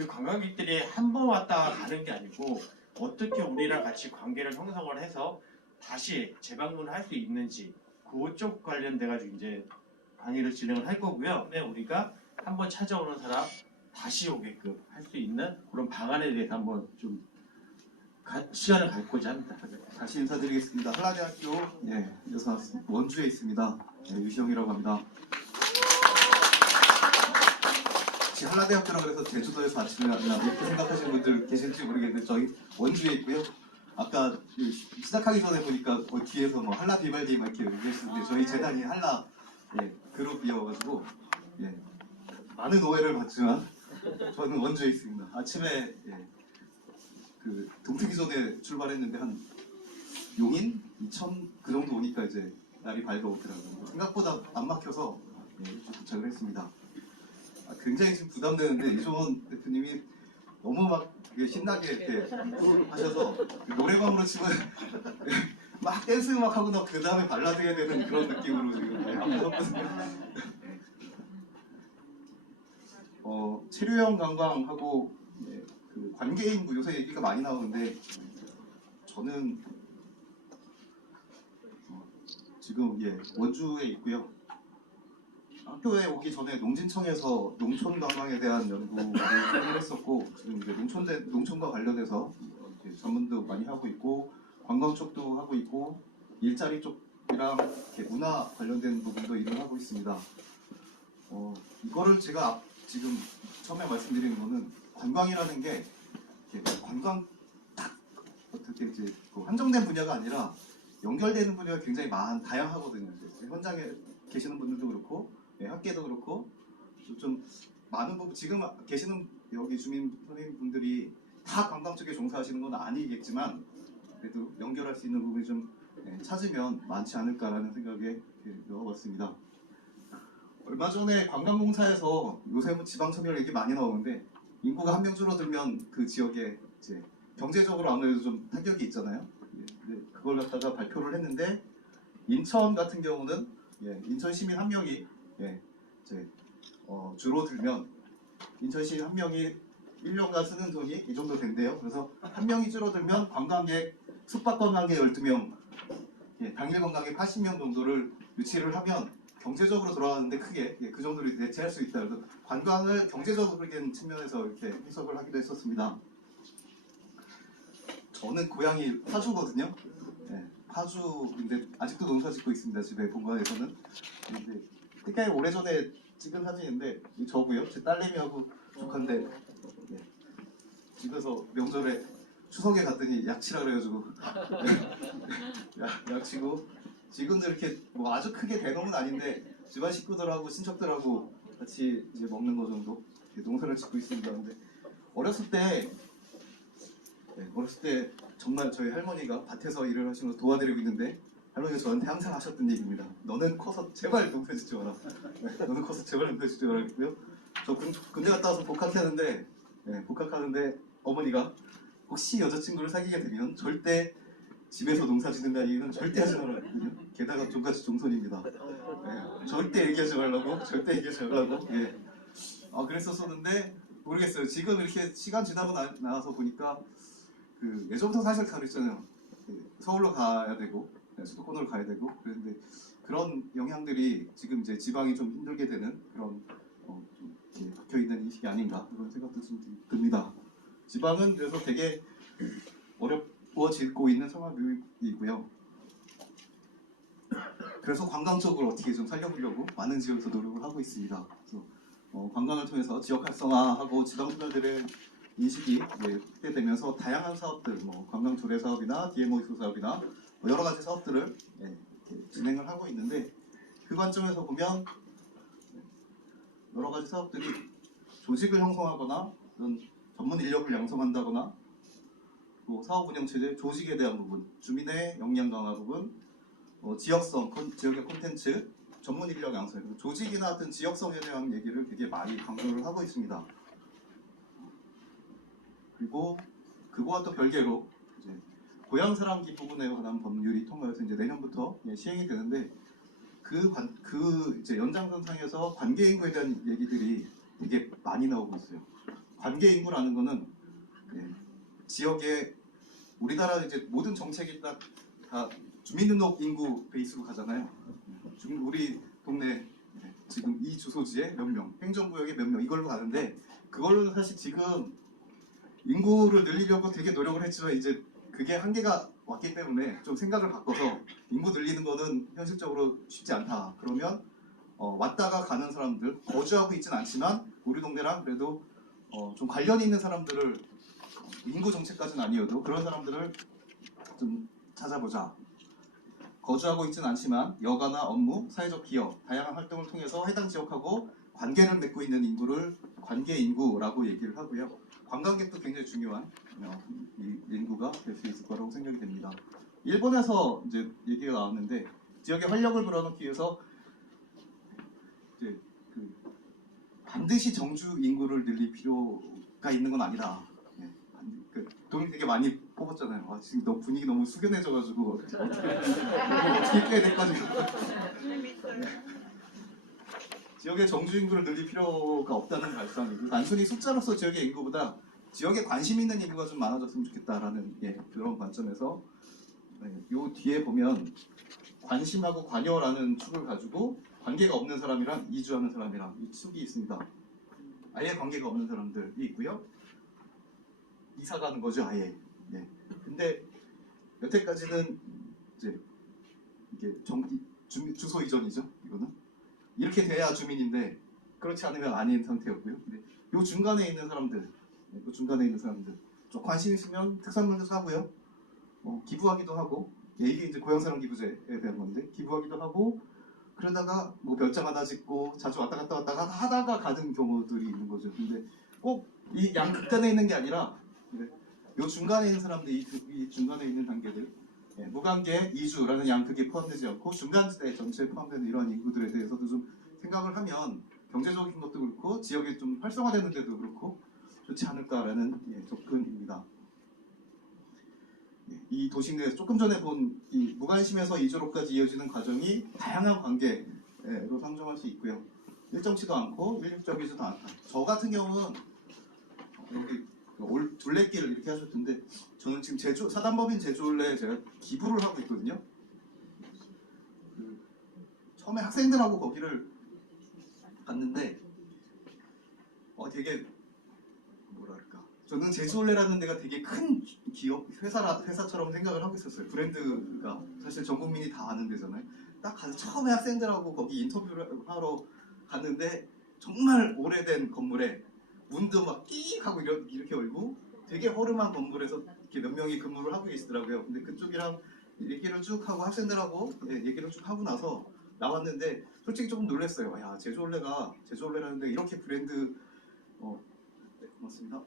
그 관광객들이 한 번 왔다가 가는 게 아니고 어떻게 우리랑 같이 관계를 형성을 해서 다시 재방문을 할 수 있는지 그쪽 관련돼 가지고 이제 강의를 진행을 할 거고요. 근데 우리가 한번 찾아오는 사람 다시 오게끔 할 수 있는 그런 방안에 대해서 한번 좀 시간을 갖고자 합니다. 다시 인사드리겠습니다. 한라대학교 여사 원주에 있습니다. 유시영이라고 합니다. 혹시 한라대학교라고 해서 제주도에서 아침에 왔나 이렇게 생각하시는 분들 계실지 모르겠는데 저희 원주에 있고요. 아까 시작하기 전에 보니까 뒤에서 뭐 한라 비발디 막 이렇게 얘기하시는데 저희 재단이 한라 그룹이어가지고 많은 오해를 받지만 저는 원주에 있습니다. 아침에 그 동트기 전에 출발했는데 한 용인, 이천 그 정도 오니까 이제 날이 밝아오더라고요. 생각보다 안 막혀서 도착을 했습니다. 굉장히 지금 부담되는데 이종원 대표님이 너무 막 신나게 이렇게 하셔서 노래방으로 치면 막 댄스 음악 하고 나 그 다음에 발라드 해야 되는 그런 느낌으로 지금 앞섰거든요. 체류형 관광하고 그 관계인구 요새 얘기가 많이 나오는데 저는 지금 원주에 있고요. 학교에 오기 전에 농진청에서 농촌 관광에 대한 연구를 했었고 지금 이제 농촌과 관련해서 이제 전문도 많이 하고 있고 관광 쪽도 하고 있고 일자리 쪽이랑 이렇게 문화 관련된 부분도 일을 하고 있습니다. 이거를 제가 지금 처음에 말씀드리는 거는 관광이라는 게 관광 딱 어떻게 이제 한정된 분야가 아니라 연결되는 분야가 굉장히 다양하거든요. 현장에 계시는 분들도 그렇고 학계도 그렇고 좀 많은 부분 지금 계시는 여기 주민 선생님분들이 다 관광 쪽에 종사하시는 건 아니겠지만 그래도 연결할 수 있는 부분이 좀 찾으면 많지 않을까라는 생각에 넣어봤습니다. 얼마 전에 관광공사에서 요새 뭐 지방청결 얘기 많이 나오는데 인구가 한 명 줄어들면 그 지역에 이제 경제적으로 아무래도 좀 타격이 있잖아요. 그걸 갖다가 발표를 했는데 인천 같은 경우는 인천 시민 한 명이 이제 줄어들면 인천 시민 한 명이 1년간 쓰는 돈이 이 정도 된대요. 그래서 한 명이 줄어들면 관광객 숙박 관광객 12명, 당일 관광객 80명 정도를 유치를 하면 경제적으로 돌아가는데 크게 그 정도로 대체할 수 있다. 그래서 관광을 경제적인 측면에서 이렇게 해석을 하기도 했었습니다. 저는 고향이 파주거든요. 파주인데 아직도 농사 짓고 있습니다. 집에 본관에서는. 꽤 오래전에 찍은 사진인데 저고요. 제 딸내미하고 조카인데 집에서 명절에 추석에 갔더니 약치라 그래가지고 약치고 지금도 이렇게 뭐 아주 크게 대농은 아닌데 집안 식구들하고 친척들하고 같이 이제 먹는 거 정도 농사를 짓고 있습니다. 근데 어렸을 때 정말 저희 할머니가 밭에서 일을 하시면서 도와드리고 있는데 할머니가 저한테 항상 하셨던 얘기입니다. 너는 커서 제발 농사 짓지 마라. 너는 커서 제발 농사 짓지 마라 했고요. 저 군대 갔다 와서 복학하는데 어머니가 혹시 여자친구를 사귀게 되면 절대 집에서 농사 짓는다는 얘기는 절대 하지 말아야 했거든요. 게다가 종같이 종손입니다. 절대 얘기하지 말라고. 그랬었는데 모르겠어요. 지금 이렇게 시간 지나고 나와서 보니까 예전부터 사실 다르잖아요. 서울로 가야 되고 수도권으로 가야 되고 그런데 그런 영향들이 지금 이제 지방이 좀 힘들게 되는 그런 좀 박혀 있는 인식이 아닌가 그런 생각도 좀 듭니다. 지방은 그래서 되게 어려워지고 있는 상황이고요. 그래서 관광 쪽을 어떻게 좀 살려보려고 많은 지역에서 노력을 하고 있습니다. 그래서 관광을 통해서 지역 활성화하고 지방 분야들의 인식이 확대되면서 다양한 사업들, 관광 조례 사업이나 DMO 사업이나 여러 가지 사업들을 진행을 하고 있는데 그 관점에서 보면 여러 가지 사업들이 조직을 형성하거나 전문 인력을 양성한다거나 또 사업 운영 체제, 조직에 대한 부분, 주민의 역량 강화 부분, 지역성, 지역의 콘텐츠, 전문 인력 양성, 조직이나 어떤 지역성에 대한 얘기를 되게 많이 강조를 하고 있습니다. 그리고 그거와 또 별개로 이제 고향 사랑기 부분에 관한 법률이 통과해서 이제 내년부터 시행이 되는데 그 이제 연장선상에서 관계 인구에 대한 얘기들이 되게 많이 나오고 있어요. 관계 인구라는 거는 예, 지역의 우리나라 이제 모든 정책이 다 주민등록 인구 베이스로 가잖아요. 지금 우리 동네 지금 이 주소지에 몇 명, 행정구역에 몇 명 이걸로 가는데 그걸로 사실 지금 인구를 늘리려고 되게 노력을 했지만 이제 그게 한계가 왔기 때문에 좀 생각을 바꿔서 인구 늘리는 거는 현실적으로 쉽지 않다. 그러면 왔다가 가는 사람들, 거주하고 있진 않지만 우리 동네랑 그래도 좀 관련이 있는 사람들을 인구 정책까지는 아니어도 그런 사람들을 좀 찾아보자. 거주하고 있진 않지만 여가나 업무, 사회적 기여, 다양한 활동을 통해서 해당 지역하고 관계를 맺고 있는 인구를 관계 인구라고 얘기를 하고요. 관광객도 굉장히 중요한 이 인구가 될 수 있을 거라고 생각이 됩니다. 일본에서 이제 얘기가 나왔는데 지역에 활력을 불어넣기 위해서 이제 반드시 정주 인구를 늘릴 필요가 있는 건 아니다. 돈이 되게 많이 뽑았잖아요. 아, 지금 너 분위기 너무 숙연해져가지고 어떻게 깨야 될 거지? 지역의 정주 인구를 늘릴 필요가 없다는 발상이고 단순히 숫자로서 지역의 인구보다 지역에 관심 있는 인구가 좀 많아졌으면 좋겠다라는 그런 관점에서 요 뒤에 보면 관심하고 관여라는 축을 가지고 관계가 없는 사람이랑 이주하는 사람이랑 이 축이 있습니다. 아예 관계가 없는 사람들이 있고요. 이사 가는 거죠, 아예. 근데 여태까지는 이제 이게 주소 이전이죠, 이거는. 이렇게 돼야 주민인데 그렇지 않으면 아닌 상태였고요. 근데 요 중간에 있는 사람들, 좀 관심 있으면 특산물도 사고요. 기부하기도 하고, 이게 이제 고향사랑 기부제에 대한 건데 기부하기도 하고, 그러다가 뭐 별장 하나 짓고 자주 왔다 갔다 하다가 가는 경우들이 있는 거죠. 근데 꼭 이 양극단에 있는 게 아니라 요 중간에 있는 사람들, 이 중간에 있는 단계들, 무관계, 이주라는 양극이 포함되지 않고 중간지대 전체에 포함되는 이러한 인구들에 대해서도 좀 생각을 하면 경제적인 것도 그렇고 지역이 좀 활성화되는 데도 그렇고 좋지 않을까라는 접근입니다. 이 도시 내에서 조금 전에 본 이 무관심에서 이주로까지 이어지는 과정이 다양한 관계로 상정할 수 있고요. 일정치도 않고 일률적이지도 않다. 저 같은 경우는 여기 둘레길 이렇게 하셨던데 저는 지금 사단법인 제주올레에 제가 기부를 하고 있거든요. 처음에 학생들하고 거기를 갔는데 되게 뭐랄까, 저는 제주올레라는 데가 되게 큰 기업 회사처럼 생각을 하고 있었어요. 브랜드가 사실 전 국민이 다 아는 데잖아요. 딱 가서 처음에 학생들하고 거기 인터뷰를 하러 갔는데 정말 오래된 건물에 문도 막 끼익 하고 이렇게 열고 되게 허름한 건물에서 이렇게 몇 명이 근무를 하고 계시더라고요. 근데 그쪽이랑 얘기를 쭉 하고 학생들하고 얘기를 쭉 하고 나서 나왔는데 솔직히 조금 놀랐어요. 야, 제주올레라는 데 이렇게 브랜드 고맙습니다.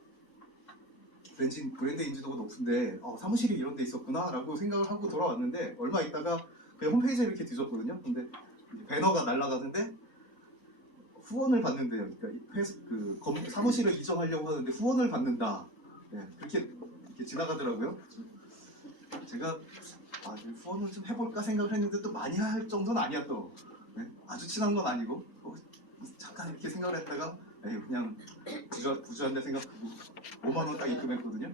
브랜드 인지도가 높은데 사무실이 이런 데 있었구나 라고 생각을 하고 돌아왔는데 얼마 있다가 그냥 홈페이지에 이렇게 뒤졌거든요. 근데 배너가 날아가는데 후원을 받는데요. 그러니까 사무실을 이전하려고 하는데 후원을 받는다. 그렇게 지나가더라고요. 제가 후원을 좀 해볼까 생각을 했는데 또 많이 할 정도는 아니었던. 아주 친한 건 아니고 잠깐 이렇게 생각을 했다가 그냥 부주한데 생각하고 5만 원 딱 입금했거든요.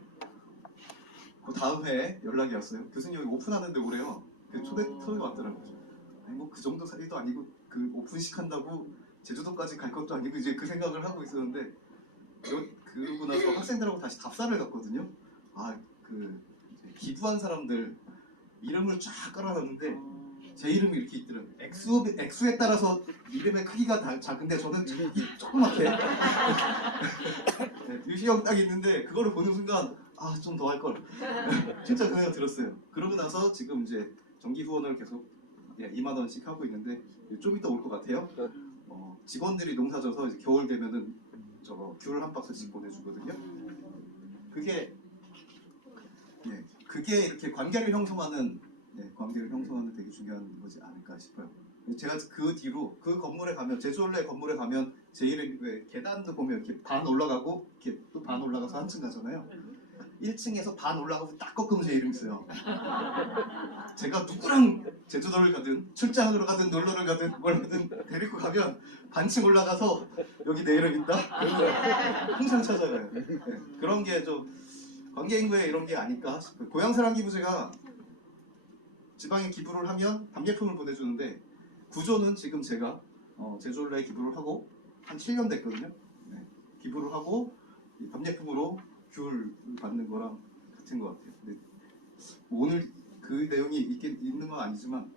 그 다음 해에 연락이 왔어요. 교수님 여기 오픈하는데 오래요. 초대가 왔더라고요. 아니 뭐 그 정도 사이도 아니고 그 오픈식 한다고 제주도까지 갈 것도 아니고 이제 그 생각을 하고 있었는데 그러고 나서 학생들하고 다시 답사를 갔거든요. 기부한 사람들 이름을 쫙 깔아놨는데 제 이름이 이렇게 있더라고요. 액수에 따라서 이름의 크기가 작은데 저는 조그맣게 유시형 딱 있는데 그거를 보는 순간 좀 더 할 걸. 진짜 그 생각 들었어요. 그러고 나서 지금 이제 정기 후원을 계속 2만 원씩 하고 있는데 좀 이따 올 것 같아요. 직원들이 농사져서 이제 겨울 되면은 귤 한 박스씩 보내주거든요. 그게 이렇게 관계를 형성하는 되게 중요한 거지 않을까 싶어요. 제가 그 뒤로 그 건물에 가면 제주올레 건물에 가면 제 이름 왜 계단도 보면 이렇게 반 올라가고 이렇게 또 반 올라가서 한층 가잖아요. 1층에서 반 올라가서 딱 꺾으면 제 이름이 있어요. 제가 누구랑 제주도를 가든 출장을 가든 놀러를 가든 뭘 하든 데리고 가면 반층 올라가서 여기 내 이름 있다? 그래서 항상 찾아가요. 네. 그런 게 좀 관계인구에 이런 게 아닐까 싶어요. 고향사랑기부제가 지방에 기부를 하면 답례품을 보내주는데 구조는 지금 제가 제주올라에 기부를 하고 한 7년 됐거든요. 네. 기부를 하고 답례품으로 귤을 받는 거랑 같은 것 같아요. 근데 오늘 그 내용이 있는 건 아니지만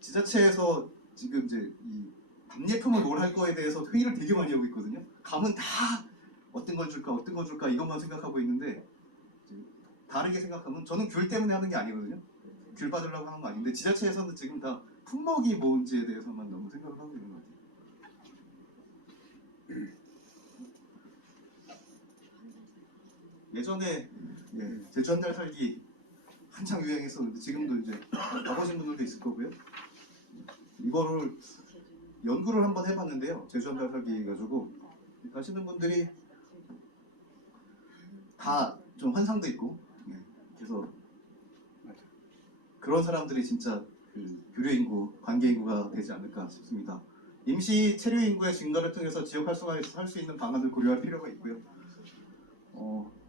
지자체에서 지금 이제 이 답례품을 뭘 할 거에 대해서 회의를 되게 많이 하고 있거든요. 가면 다 어떤 걸 줄까 이것만 생각하고 있는데 다르게 생각하면 저는 귤 때문에 하는 게 아니거든요. 귤 받으려고 하는 거 아닌데 지자체에서는 지금 다 품목이 뭔지에 대해서만 너무 생각을 하고 있는 것 같아요. 예전에 제주 한 달 살기 한창 유행했었는데 지금도 이제 가보신 분들도 있을 거고요. 이거를 연구를 한번 해봤는데요. 제주 한 달 살기 해가지고 가시는 분들이 다 좀 환상도 있고 그래서 그런 사람들이 진짜 그 교류 인구, 관계 인구가 되지 않을까 싶습니다. 임시 체류 인구의 증가를 통해서 지역 활성화에서 할 수 있는 방안을 고려할 필요가 있고요.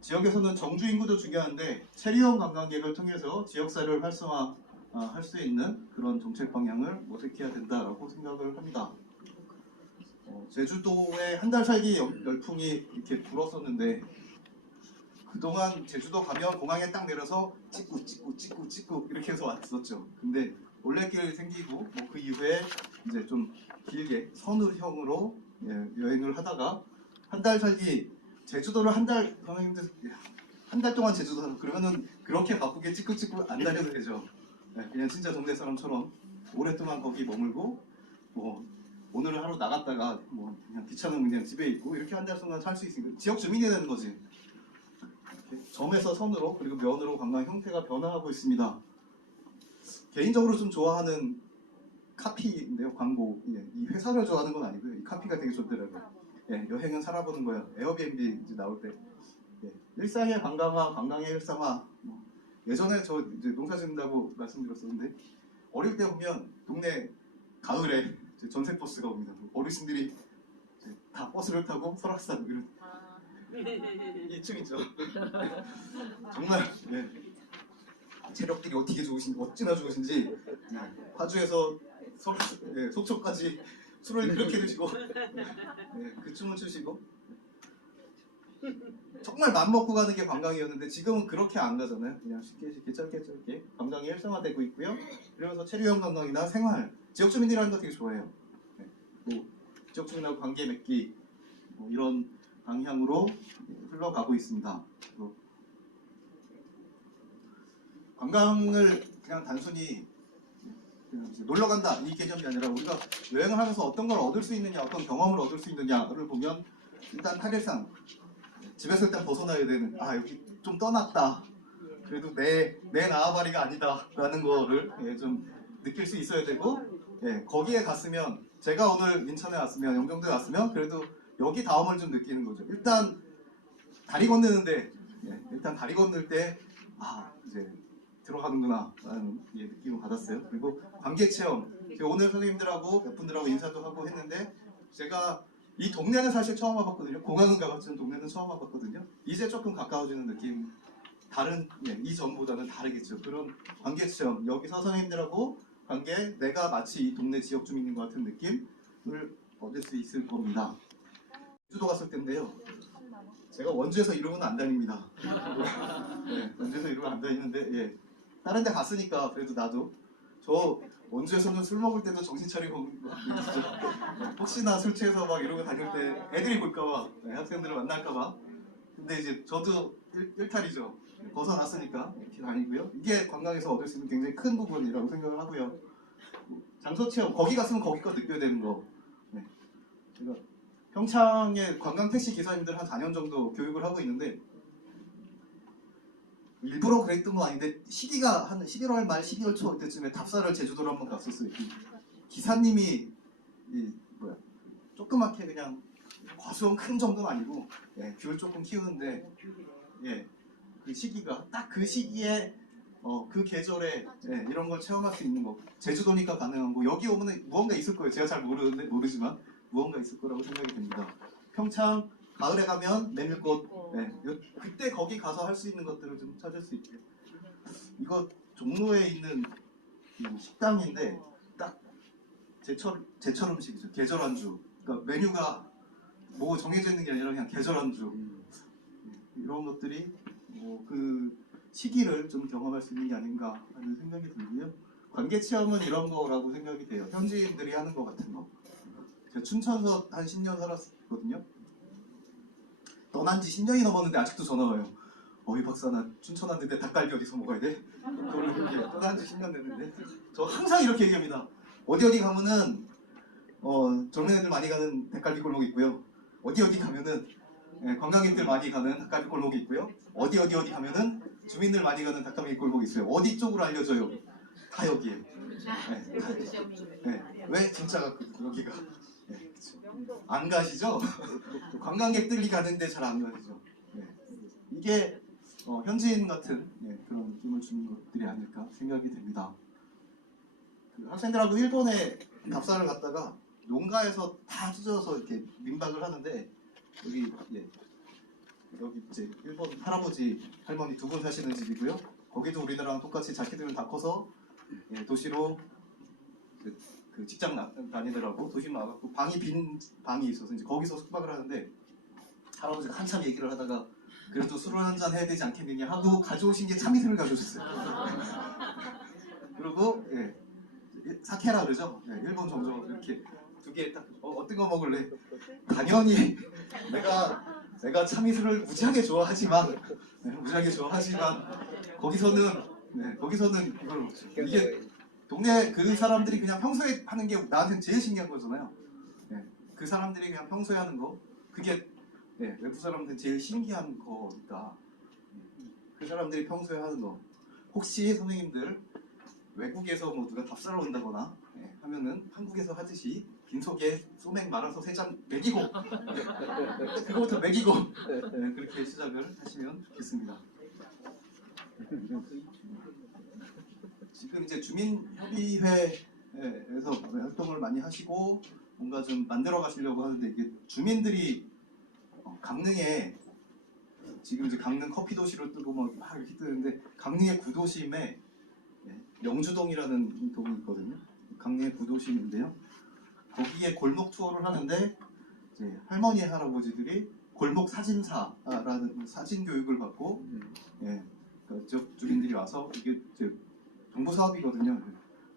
지역에서는 정주 인구도 중요한데 체류형 관광객을 통해서 지역사회를 활성화할 수 있는 그런 정책 방향을 모색해야 된다라고 생각을 합니다. 제주도에 한 달 살기 열풍이 이렇게 불었었는데 그동안 제주도 가면 공항에 딱 내려서 찍고 이렇게 해서 왔었죠. 근데 올레길 생기고 뭐 그 이후에 이제 좀 길게 선우형으로 여행을 하다가 한 달 살기 제주도를 선생님들 한 달 동안 제주도 그러면은 그렇게 바쁘게 찍고 안 다녀도 되죠. 그냥 진짜 동네 사람처럼 오랫동안 거기 머물고 뭐 오늘은 하루 나갔다가 뭐 그냥 귀찮으면 그냥 집에 있고 이렇게 한 달 동안 살 수 있으니까 지역 주민이 되는 거지. 점에서 선으로 그리고 면으로 관광 형태가 변화하고 있습니다. 개인적으로 좀 좋아하는 카피인데요, 광고. 이 회사를 좋아하는 건 아니고요. 이 카피가 되게 좋더라고요. 여행은 살아보는 거야. 에어비앤비 이제 나올 때. 일상의 관광화, 관광의 일상화. 예전에 저 이제 농사 짓는다고 말씀드렸었는데 어릴 때 보면 동네 가을에 전세 버스가 옵니다. 어르신들이 다 버스를 타고 설악산 이런. 이층이죠. 정말 체력들이 어떻게 좋으신지 어찌나 좋으신지 파주에서 속초까지 술을 이렇게 드시고 그 춤을 추시고 정말 맘먹고 가는 게 관광이었는데 지금은 그렇게 안 가잖아요. 그냥 쉽게 짧게 관광이 일상화되고 있고요. 그러면서 체류형 관광이나 생활 지역 주민이라는 거 되게 좋아해요. 뭐 지역 주민하고 관계 맺기 뭐 이런 방향으로 흘러가고 있습니다. 관광을 그냥 단순히 놀러 간다 이 개념이 아니라 우리가 여행을 하면서 어떤 걸 얻을 수 있느냐, 어떤 경험을 얻을 수 있느냐를 보면 일단 탈일상 집에서 일단 벗어나야 되는 여기 좀 떠났다. 그래도 내 나아바리가 아니다라는 거를 좀 느낄 수 있어야 되고 거기에 갔으면 제가 오늘 인천에 왔으면 영종도에 왔으면 그래도 여기 다음을 좀 느끼는 거죠. 일단 다리 건너는데 일단 다리 건널 때 이제 들어가는구나 라는 느낌을 받았어요. 그리고 관객 체험 제가 오늘 선생님들하고 몇 분들하고 인사도 하고 했는데 제가 이 동네는 사실 처음 와봤거든요. 공항은 가봤지만 동네는 처음 와봤거든요. 이제 조금 가까워지는 느낌 다른 이전보다는 다르겠죠. 그런 관객 체험 여기서 선생님들하고 관계 내가 마치 이 동네 지역 주민인 것 같은 느낌을 얻을 수 있을 겁니다. 제주도 갔을 때인데요. 제가 원주에서 이러고는 안 다닙니다. 원주에서 이러고 안 다니는데 다른 데 갔으니까 그래도 나도 저 원주에서는 술 먹을 때도 정신 차리고 먹는 거 있죠. 혹시나 술 취해서 막 이러고 다닐 때 애들이 볼까봐 학생들을 만날까봐 근데 이제 저도 일탈이죠. 벗어났으니까 이렇게 다니고요. 이게 관광에서 얻을 수 있는 굉장히 큰 부분이라고 생각을 하고요. 장소 체험 거기 갔으면 거기 거 느껴야 되는 거 제가 평창에 관광 택시 기사님들 한 4년 정도 교육을 하고 있는데 일부러 그랬던 건 아닌데 시기가 한 11월 말 12월 초 때쯤에 답사를 제주도로 한번 갔었어요. 기사님이 조그맣게 그냥 과수원 큰 정도는 아니고 귤 조금 키우는데 그 시기가 딱 그 시기에 그 계절에 이런 걸 체험할 수 있는 거. 제주도니까 가능한 거. 여기 오면 무언가 있을 거예요. 제가 잘 모르지만 무언가 있을 거라고 생각이 됩니다. 평창 가을에 가면 메밀꽃. 그때 거기 가서 할 수 있는 것들을 좀 찾을 수 있게. 이거 종로에 있는 식당인데 딱 제철 음식이죠. 계절 안주. 그러니까 메뉴가 뭐 정해져 있는 게 아니라 그냥 계절 안주. 이런 것들이 그 시기를 좀 경험할 수 있는 게 아닌가 하는 생각이 들고요. 관계 체험은 이런 거라고 생각이 돼요. 현지인들이 하는 거 같은 거. 제가 춘천서 한 10년 살았거든요. 떠난 지 10년이 넘었는데 아직도 전화 와요. 어이 박사 나 춘천 왔는데 닭갈비 어디서 먹어야 돼? 그걸 떠난 지 10년 됐는데 저 항상 이렇게 얘기합니다. 어디 가면은 젊은 애들 많이 가는 닭갈비 골목 있고요. 어디 가면은 관광객들 많이 가는 닭갈비 골목이 있고요. 어디 가면은 주민들 많이 가는 닭갈비 골목이 있어요. 어디 쪽으로 알려줘요? 다 여기에. 왜 진짜가 여기가? 안 가시죠? 관광객들이 가는데 잘 안 가시죠. 이게 현지인 같은 그런 느낌을 주는 것들이 아닐까 생각이 됩니다. 그 학생들하고 일본에 답사를 갔다가 농가에서 다 찢어서 이렇게 민박을 하는데 여기 이제 일본 할아버지 할머니 두 분 사시는 집이고요. 거기도 우리나라랑 똑같이 자식들은 다 커서 도시로 그 직장 다니느라고 도시 나가고 빈 방이 있어서 이제 거기서 숙박을 하는데 할아버지가 한참 얘기를 하다가 그래도 술을 한잔 해야 되지 않겠느냐 하고 가져오신 게 참이슬을 가져오셨어요. 그리고 사케라 그러죠. 일본 정조 이렇게 두 개 딱 어떤 거 먹을래? 당연히 내가 참이슬을 무지하게 좋아하지만 거기서는 이걸 먹죠. 이게 동네 그 사람들이 그냥 평소에 하는 게 나한테는 제일 신기한 거잖아요. 그 사람들이 그냥 평소에 하는 거 그게 외부 사람들은 제일 신기한 거니까 그 사람들이 평소에 하는 거 혹시 선생님들 외국에서 뭐 누가 답사를 온다거나 하면은 한국에서 하듯이 빈속에 소맥 말아서 3잔 먹이고 그거부터 먹이고 그렇게 시작을 하시면 좋겠습니다. 지금 이제 주민협의회에서 활동을 많이 하시고 뭔가 좀 만들어 가시려고 하는데 이게 주민들이 강릉에 지금 이제 강릉 커피 도시로 뜨고 막 이렇게 뜨는데 강릉의 구도심에 영주동이라는 동이 있거든요. 강릉의 구도심인데요. 거기에 골목 투어를 하는데 이제 할머니 할아버지들이 골목 사진사라는 사진 교육을 받고 그러니까 지역 주민들이 와서 이게 이제 정부 사업이거든요.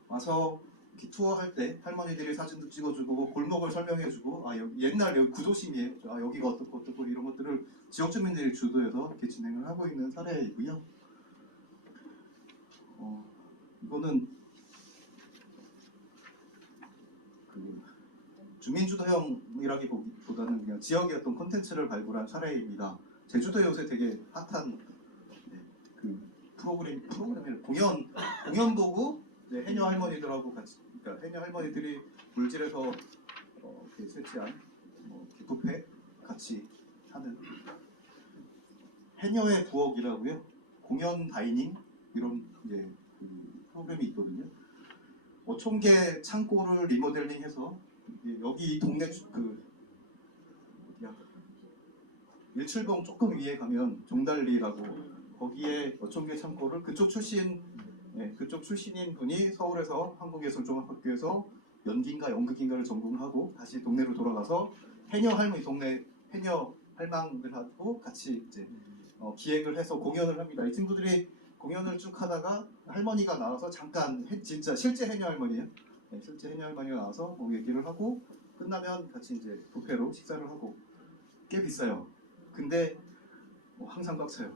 와서 이렇게 투어할 때 할머니들이 사진도 찍어주고 골목을 설명해주고 옛날 여기 구도심이에요. 여기가 어떻고 이런 것들을 지역 주민들이 주도해서 이렇게 진행을 하고 있는 사례이고요. 이거는 그 주민주도형이라기보다는 그냥 지역의 어떤 콘텐츠를 발굴한 사례입니다. 제주도에 요새 되게 핫한 그 프로그램을 공연 보고 해녀 할머니들하고 같이 그러니까 해녀 할머니들이 물질에서 이렇게 설치한 뷔페 같이 하는 해녀의 부엌이라고요. 공연 다이닝 이런 그 프로그램이 있거든요. 어촌계 창고를 리모델링해서 여기 이 동네 일출봉 조금 위에 가면 종달리라고 거기에 어촌계 창고를 그쪽 출신인 분이 서울에서 한국예술종합학교에서 연기인가 연극인가를 전공하고 다시 동네로 돌아가서 해녀 할머니 동네 해녀 할망을 하고 같이 이제 기획을 해서 공연을 합니다. 이 친구들이 공연을 쭉 하다가 할머니가 나와서 잠깐 진짜 실제 해녀 할머니예요. 실제 해녀 할머니가 나와서 얘기를 하고 끝나면 같이 이제 뷔페로 식사를 하고 꽤 비싸요. 근데 항상 꽉 차요.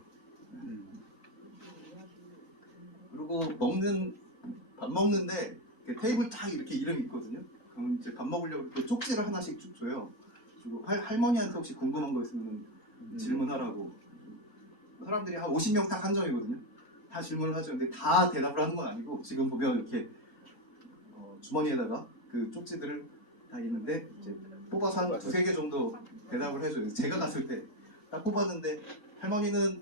그리고 밥 먹는데 테이블 딱 이렇게 이름이 있거든요. 그럼 이제 밥 먹으려고 이렇게 쪽지를 하나씩 쭉 줘요. 그리고 할머니한테 혹시 궁금한 거 있으면 질문하라고. 사람들이 한 50명 딱 한정이거든요. 다 질문을 하죠. 근데 다 대답을 하는 건 아니고 지금 보면 이렇게 주머니에다가 그 쪽지들을 다 있는데 이제 뽑아서 한 2-3개 정도 대답을 해줘요. 제가 갔을 때 딱 뽑았는데 할머니는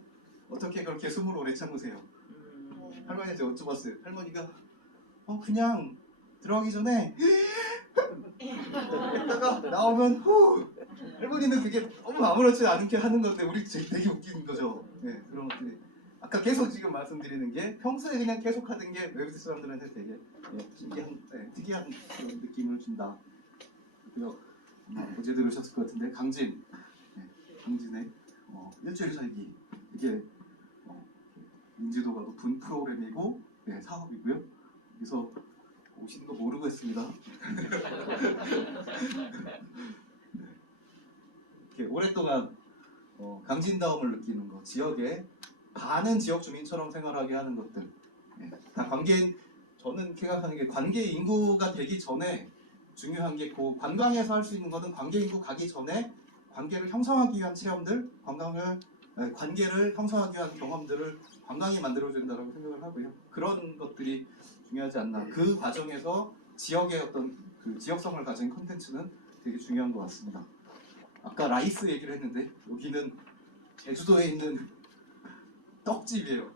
어떻게 그렇게 숨을 오래 참으세요? 할머니한테 여쭤봤어요. 할머니가 그냥 들어가기 전에 했다가 나오면 후. 할머니는 그게 너무 아무렇지 않게 하는 건데 우리 되게 웃기는 거죠. 네, 그런 것들이. 아까 계속 지금 말씀드리는 게 평소에 그냥 계속 하던 게 외국 사람들한테 되게 신기한, 특이한 그런 느낌을 준다. 그리고 어제 들으셨을 것 같은데 강진, 강진의 일주일 살기 이게 인지도가 높은 프로그램이고 사업이고요. 그래서 오시는 거 모르고 했습니다. 이렇게 오랫동안 강진다움을 느끼는 거, 지역에 반은 지역 주민처럼 생활하게 하는 것들, 다 관계인. 저는 생각하는 게 관계 인구가 되기 전에 중요한 게 그 관광에서 할 수 있는 것은 관계 인구 가기 전에 관계를 형성하기 위한 체험들, 관계를 형성하기 위한 경험들을 관광이 만들어준다고 생각을 하고요. 그런 것들이 중요하지 않나. 그 과정에서 지역의 어떤 그 지역성을 가진 콘텐츠는 되게 중요한 것 같습니다. 아까 라이스 얘기를 했는데 여기는 제주도에 있는 떡집이에요.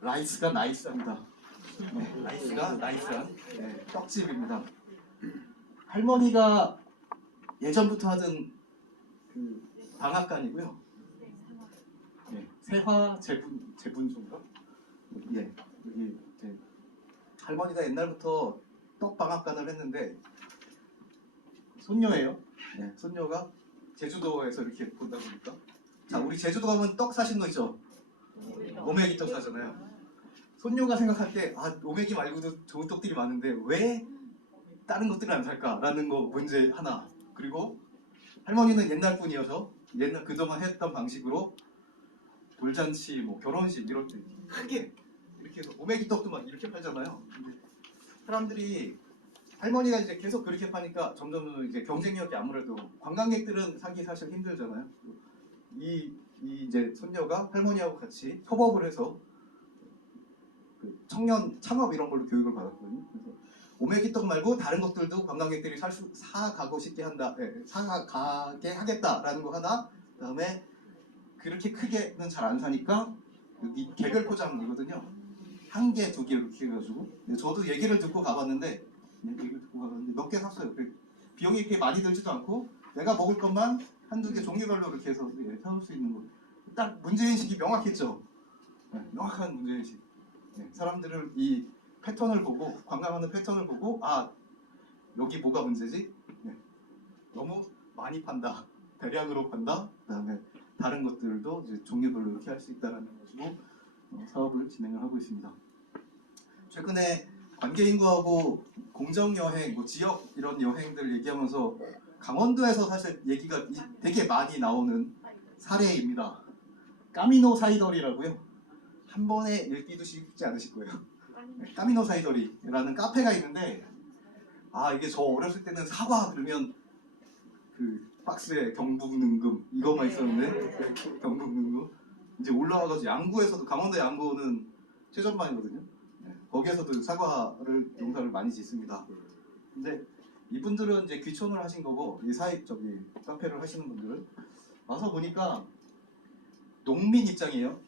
라이스가 나이스합니다. 라이스가 나이스한 떡집입니다. 할머니가 예전부터 하던 그 방앗간이고요. 세화 재분소인가? 여기 할머니가 옛날부터 떡 방앗간을 했는데 손녀예요. 손녀가 제주도에서 이렇게 보다 보니까 자, 우리 제주도 가면 떡 사신 거 있죠? 오메기 떡 사잖아요. 손녀가 생각할 때 오메기 말고도 좋은 떡들이 많은데 왜 다른 것들을 안 살까라는 거 문제 하나. 그리고 할머니는 옛날 분이어서 옛날 그동안 했던 방식으로 돌잔치, 결혼식 이럴 때 크게 이렇게 해서 오메기 떡도 막 이렇게 팔잖아요. 근데 사람들이 할머니가 이제 계속 그렇게 파니까 점점 이제 경쟁력이 아무래도 관광객들은 사기 사실 힘들잖아요. 이 이제 손녀가 할머니하고 같이 협업을 해서 그 청년 창업 이런 걸로 교육을 받았거든요. 그래서 오메기떡 말고 다른 것들도 관광객들이 사가고 싶게 한다, 사가게 하겠다라는 거 하나. 그다음에 그렇게 크게는 잘 안 사니까 여기 개별 포장이거든요. 한 개, 두 개 이렇게 해가지고. 저도 얘기를 듣고 가봤는데 몇 개 샀어요. 비용이 이렇게 많이 들지도 않고 내가 먹을 것만 한두 개 종류별로 이렇게 해서 사올 수 있는 거. 딱 문제인식이 명확했죠. 명확한 문제인식. 사람들을 이 패턴을 보고, 관광하는 패턴을 보고, 여기 뭐가 문제지? 너무 많이 판다, 대량으로 판다. 그다음에 다른 것들도 이제 종류별로 이렇게 할 수 있다는 것으로 사업을 진행을 하고 있습니다. 최근에 관계 인구하고 공정 여행, 지역 이런 여행들 얘기하면서 강원도에서 사실 얘기가 되게 많이 나오는 사례입니다. 까미노 사이더리라고요. 한 번에 읽기도 쉽지 않으실 거예요. 까미노 사이더리라는 카페가 있는데 이게 저 어렸을 때는 사과 그러면 그 박스에 경북능금 이거만 있었는데 경북능금 이제 올라와가지고 양구에서도 강원도 양구는 최전방이거든요. 거기에서도 사과를 농사를 많이 짓습니다. 근데 이분들은 이제 귀촌을 하신 거고 이 카페를 하시는 분들은 와서 보니까 농민 입장이에요.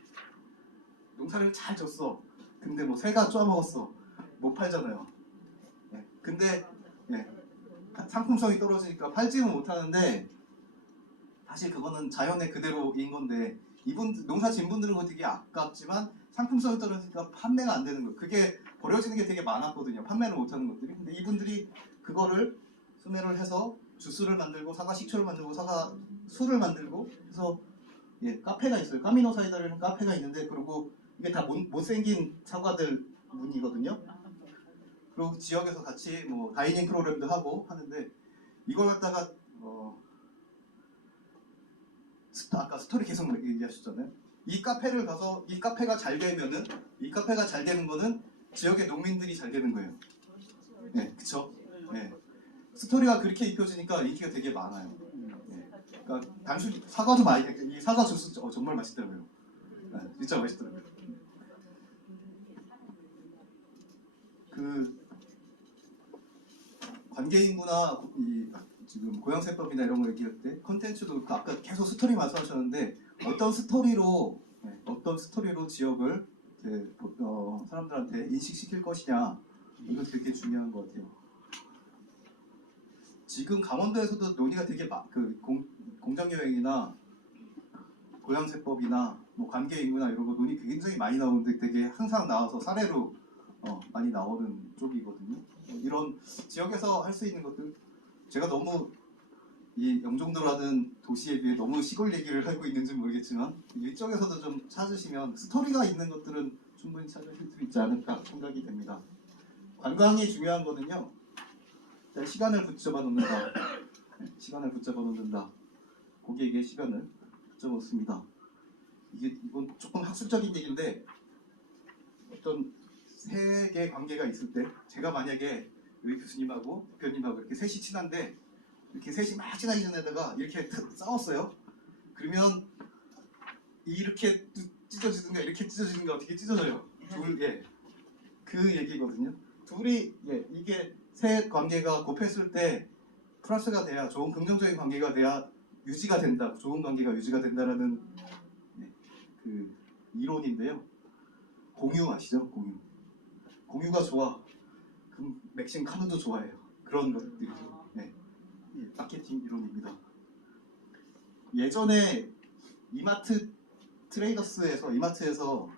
농사를 잘 졌어. 근데 새가 쪼아먹었어. 못 팔잖아요. 근데 상품성이 떨어지니까 팔지는 못하는데 사실 그거는 자연의 그대로인 건데 농사 진 분들은 그거 되게 아깝지만 상품성이 떨어지니까 판매가 안 되는 거예요. 그게 버려지는 게 되게 많았거든요. 판매를 못하는 것들이. 근데 이분들이 그거를 수매를 해서 주스를 만들고 사과 식초를 만들고 사과 술을 만들고 그래서 카페가 있어요. 까미노 사이다라는 카페가 있는데 그리고 이게 다 못생긴 사과들 문이거든요. 그리고 지역에서 같이 다이닝 프로그램도 하고 하는데 이걸 갖다가 아까 스토리 계속 얘기하셨잖아요. 이 카페를 가서 이 카페가 잘 되면은 이 카페가 잘 되는 거는 지역의 농민들이 잘 되는 거예요. 그쵸? 스토리가 그렇게 입혀지니까 인기가 되게 많아요. 그러니까 단순히 사과도 많이 이 사과 주스 정말 맛있더라고요. 진짜 맛있더라고요. 그 관계 인구나 지금 고양세법이나 이런 거 얘기할 때 컨텐츠도 그렇고 아까 계속 스토리 말씀하셨는데 어떤 스토리로 지역을 이렇게, 사람들한테 인식시킬 것이냐 이거 되게 중요한 것 같아요. 지금 강원도에서도 논의가 되게 공정여행이나 고양세법이나 뭐 관계인구나 이런 거 논의 굉장히 많이 나오는데 되게 항상 나와서 사례로 많이 나오는 쪽이거든요. 이런 지역에서 할 수 있는 것들 제가 너무 이 영종도라는 도시에 비해 너무 시골 얘기를 하고 있는지 모르겠지만 이쪽에서도 좀 찾으시면 스토리가 있는 것들은 충분히 찾으실 수 있지 않을까 생각이 됩니다. 관광이 중요한 거는요. 시간을 붙잡아 놓는다. 시간을 붙잡아 놓는다. 고객의 시간을 붙잡아 놓습니다. 이건 조금 학술적인 얘기인데 어떤 세계 관계가 있을 때 제가 만약에 여기 교수님하고 대표님하고 이렇게 셋이 친한데 이렇게 셋이 막 친하기 전에다가 이렇게 싸웠어요. 그러면 이렇게 찢어지든가 이렇게 찢어지든가 어떻게 찢어져요? 그 얘기거든요. 둘이 이게 세 관계가 곱했을 때 플러스가 돼야 좋은 긍정적인 관계가 돼야 유지가 된다. 좋은 관계가 유지가 된다라는 그 이론인데요. 공유 아시죠? 공유가 좋아. 그럼 맥심 카누도 좋아해요. 그런 것들이죠. 마케팅 이론입니다. 예전에 이마트 트레이더스에서 이마트에서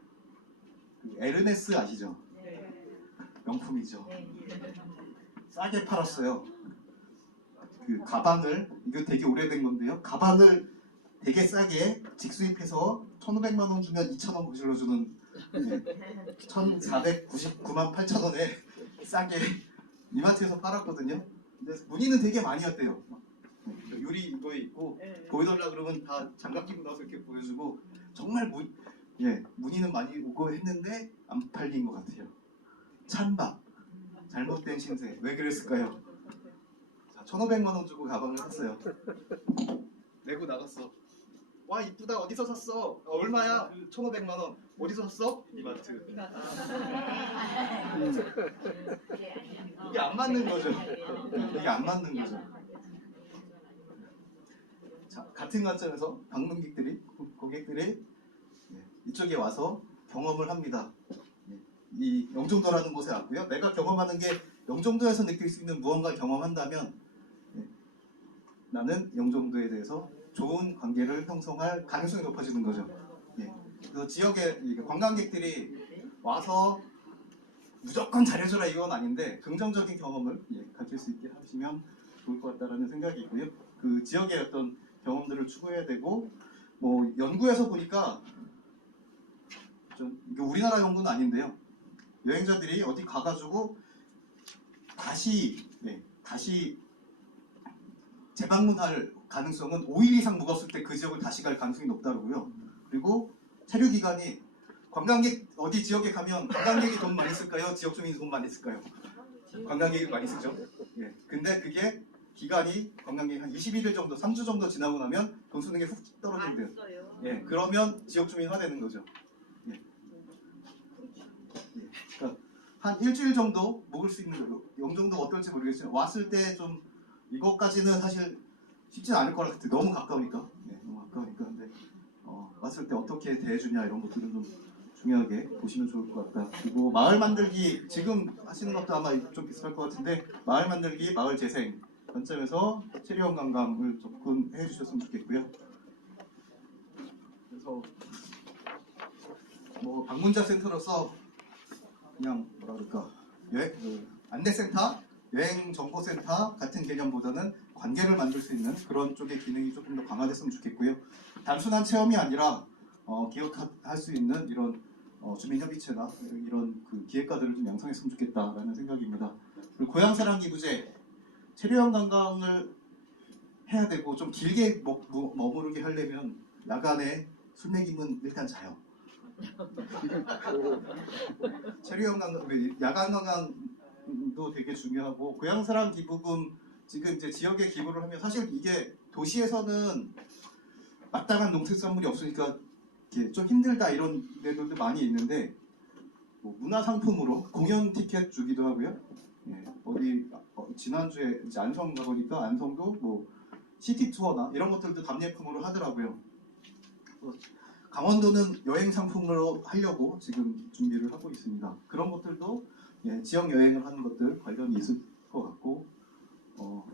그 에르메스 아시죠? 명품이죠. 싸게 팔았어요. 그 가방을 이거 되게 오래된 건데요. 가방을 되게 싸게 직수입해서 1,500만 원 주면 2,000원 거실러주는 1,499만 8천 원에 싸게 이마트에서 팔았거든요. 근데 문의는 되게 많이 왔대요. 유리 이거에 있고 보여달라 그러면 다 장갑 끼고 나서 이렇게 보여주고 정말 문의는 많이 오고 했는데 안 팔린 것 같아요. 찬밥, 잘못된 신세. 왜 그랬을까요? 자, 1,500만 원 주고 가방을 샀어요. 내고 나갔어. 와 이쁘다. 어디서 샀어? 얼마야? 1,500만 원. 어디서 샀어? 이마트. 이게 안 맞는 거죠. 이게 안 맞는 거죠. 자, 같은 관점에서 방문객들이 고객들이 이쪽에 와서 경험을 합니다. 이 영종도라는 곳에 왔고요. 내가 경험하는 게 영종도에서 느낄 수 있는 무언가 경험한다면 나는 영종도에 대해서 좋은 관계를 형성할 가능성이 높아지는 거죠. 그래서 지역에 관광객들이 와서 무조건 잘해줘라 이건 아닌데 긍정적인 경험을 가질 수 있게 하시면 좋을 것 같다라는 생각이 있고요. 그 지역의 어떤 경험들을 추구해야 되고 뭐 연구에서 보니까 좀 이게 우리나라 연구는 아닌데요. 여행자들이 어디 가가지고 다시 재방문할 가능성은 5일 이상 묵었을 때 그 지역을 다시 갈 가능성이 높다고요. 그리고 체류 기간이 관광객 어디 지역에 가면 관광객이 돈 많이 쓸까요? 지역 주민이 돈 많이 쓸까요? 관광객이 많이 쓰죠. 근데 그게 기간이 관광객 한 21일 정도, 3주 정도 지나고 나면 돈 쓰는 게 훅 떨어진대요. 그러면 지역 주민 화내는 거죠. 그러니까 한 일주일 정도 묵을 수 있는 거예요. 영종도 어떨지 모르겠지만 왔을 때 좀 이것까지는 사실 쉽지는 않을 것 같아요. 너무 가까우니까. 너무 가까우니까. 근데 왔을 때 어떻게 대해주냐 이런 것들은 좀 중요하게 보시면 좋을 것 같다. 그리고 마을 만들기 지금 하시는 것도 아마 좀 비슷할 것 같은데 마을 만들기, 마을 재생 관점에서 체리원 관광을 접근해 주셨으면 좋겠고요. 그래서 뭐 방문자 센터로서 그냥 뭐라 그럴까 안내센터, 여행정보센터 같은 개념보다는 관계를 만들 수 있는 그런 쪽의 기능이 조금 더 강화됐으면 좋겠고요. 단순한 체험이 아니라 기억할 수 있는 이런 주민협의체나 이런 그 기획가들을 좀 양성했으면 좋겠다라는 생각입니다. 그리고 고향사랑 기부제 체류형 관광을 해야 되고 좀 길게 머무르게 하려면 야간에 술 먹이면 일단 자요. 체류형 관광, 야간 관광도 되게 중요하고 고향사랑 기부금 지금 이제 지역에 기부를 하면 사실 이게 도시에서는 마땅한 농특산물이 없으니까 좀 힘들다 이런 데들도 많이 있는데 뭐 문화상품으로 공연 티켓 주기도 하고요. 예, 어디 지난주에 이제 안성 가보니까 안성도 뭐 시티 투어나 이런 것들도 답례품으로 하더라고요. 강원도는 여행 상품으로 하려고 지금 준비를 하고 있습니다. 그런 것들도 예, 지역 여행을 하는 것들 관련이 있을 것 같고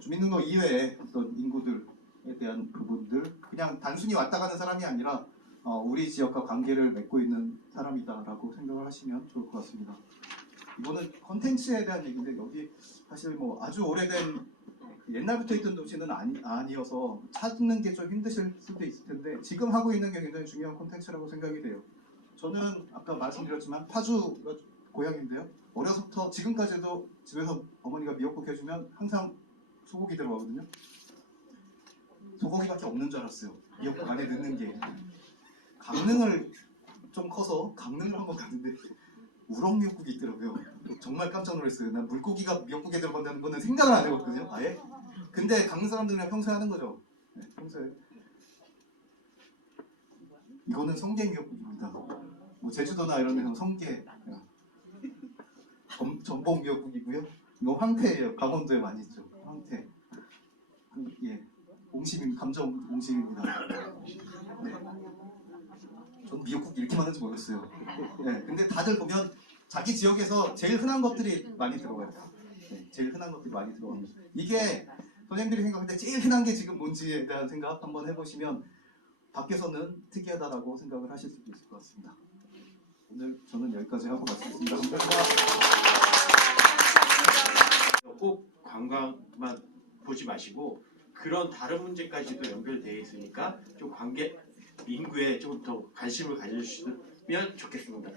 주민등록 이외에 어떤 인구들에 대한 부분들 그냥 단순히 왔다 가는 사람이 아니라 우리 지역과 관계를 맺고 있는 사람이다라고 생각을 하시면 좋을 것 같습니다. 이거는 컨텐츠에 대한 얘기인데 여기 사실 뭐 아주 오래된 옛날부터 있던 도시는 아니어서 찾는 게 좀 힘드실 수도 있을 텐데 지금 하고 있는 게 굉장히 중요한 콘텐츠라고 생각이 돼요. 저는 아까 말씀드렸지만 파주가 고향인데요. 어려서부터 지금까지도 집에서 어머니가 미역국 해주면 항상 소고기 들어가거든요. 소고기밖에 없는 줄 알았어요. 미역국 안에 넣는 게. 강릉을 좀 커서 강릉을 한번 갔는데 우럭 미역국이 있더라고요. 정말 깜짝 놀랐어요. 난 물고기가 미역국에 들어간다는 거는 생각을 안 해봤거든요. 아예. 근데 강릉 사람들은 평소에 하는 거죠. 네, 평소에. 이거는 성게 미역국입니다. 뭐 제주도나 이런 데서 성게, 전복 미역국이고요. 이거 황태예요. 강원도에 많이 있죠. 황태. 예, 감정 옹심입니다. 네. 전 미역국 이렇게 많은지 몰랐어요. 네, 근데 다들 보면 자기 지역에서 제일 흔한 것들이 많이 들어가요. 네, 제일 흔한 것들이 많이 들어갑니다. 이게 선생님들이 생각할 때 제일 흔한 게 지금 뭔지에 대한 생각 한번 해보시면 밖에서는 특이하다라고 생각을 하실 수도 있을 것 같습니다. 오늘 저는 여기까지 하고 마치겠습니다. 감사합니다. 꼭 관광만 보지 마시고 그런 다른 문제까지도 연결되어 있으니까 좀 관계 인구에 좀 더 관심을 가져주시면 좋겠습니다.